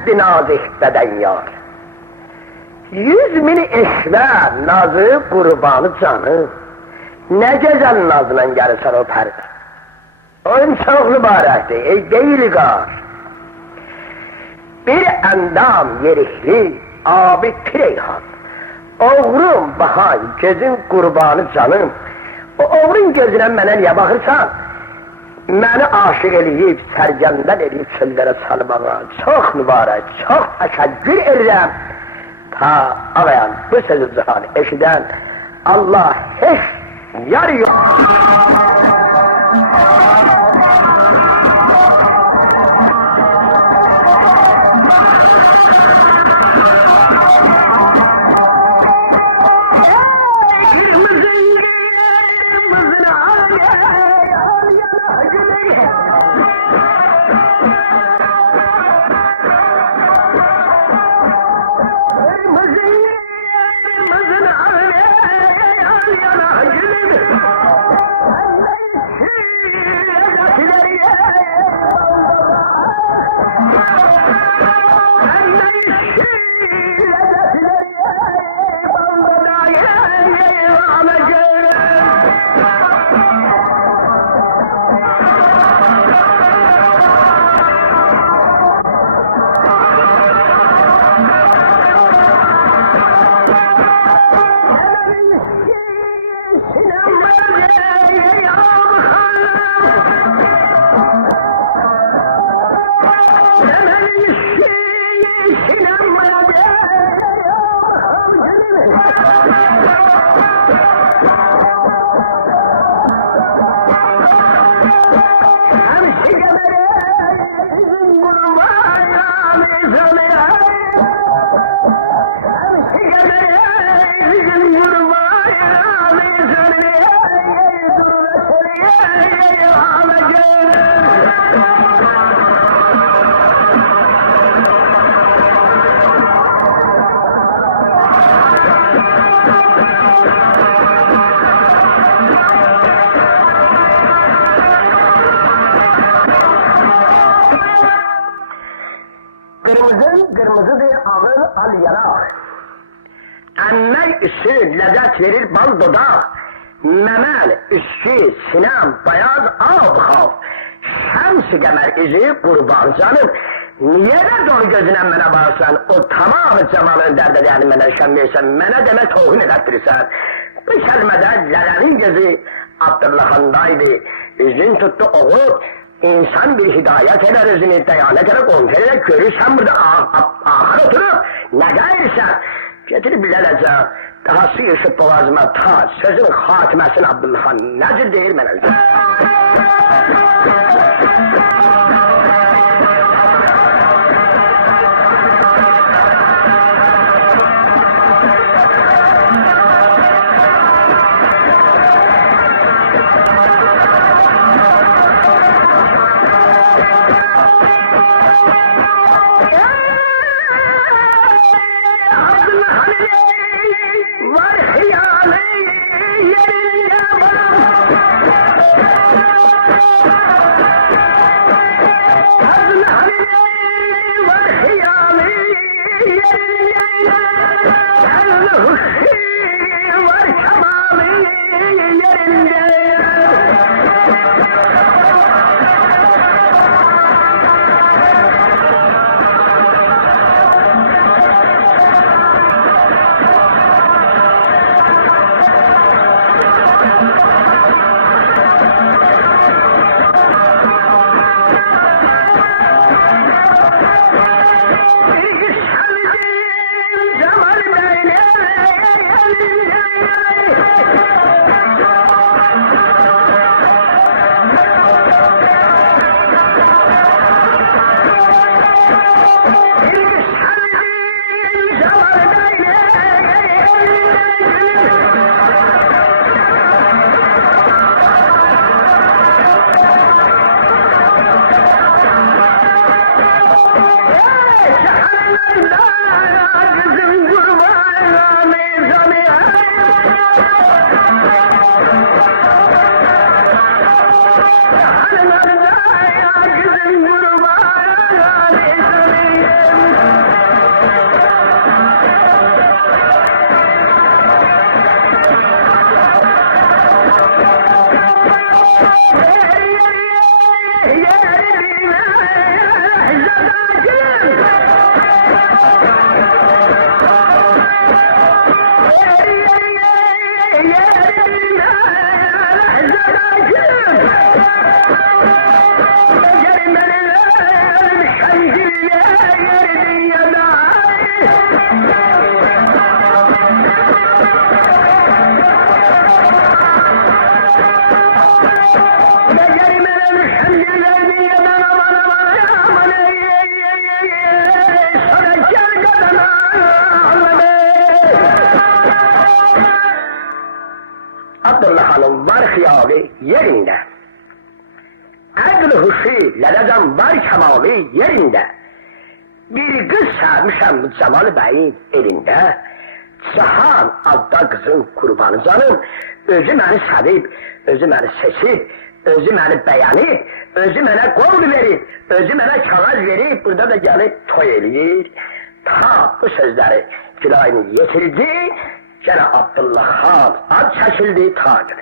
etti nazik beden yar. 100.000 eşver nazı kurbanı canı. Ne güzel nazla gelirsen o perde. Oyun çok mübarekti, ey değil gar. Bir endam yerikli, abi pireyhan. Oğrum bahay, gözün kurbanı canım. O oğrun gözüne mənə niyə baxırsan? Məni aşık eləyib, sərgəndən eləyib çöllərə salmağa. Çox mübarək, çox təşəkkür edirəm. Ta ağayan bu sözü cihanı eşidən Allah heç yar yok. Kırmızıdır ağır al yanak. Emmek üstü lezzet verir bal dudak. Memel üstü sinem beyaz ağ. Şems-i kemer izi kurban canım. Niye de dolu gözüne mene bağırsan? O tamamı cemalın derde yani mene şemmeysen, mene deme tohum elettirirsen. Bu kelmede Lale'nin gözü Abdullah'ındaydı. Üzün tuttu oğul. İnsan bir hidayet eder özünü, deyanet eder, kontrol eder, görürsen burada ahır oturup, ne gayırsan, getirip Lale'ce, daha su ışıp boğazıma ta, sözün hatimesini Abdullah'ın, necir değil ben öyle. Abdullah'ın var hıyali yerinde. Edl huşi lededen var kemali yerinde. Bir kız sevmişem Cemal Bey'in elinde. Cahan adda kızın kurbanı canım. Özü beni sevip, özü beni seçip, özü beni beğenip, özü bana kol verip, özü bana kağıt verip, burada da gelip toy eləyir. Ta bu sözleri filayını yetirdi, gene Abdullah Han ad çəkildi tacına.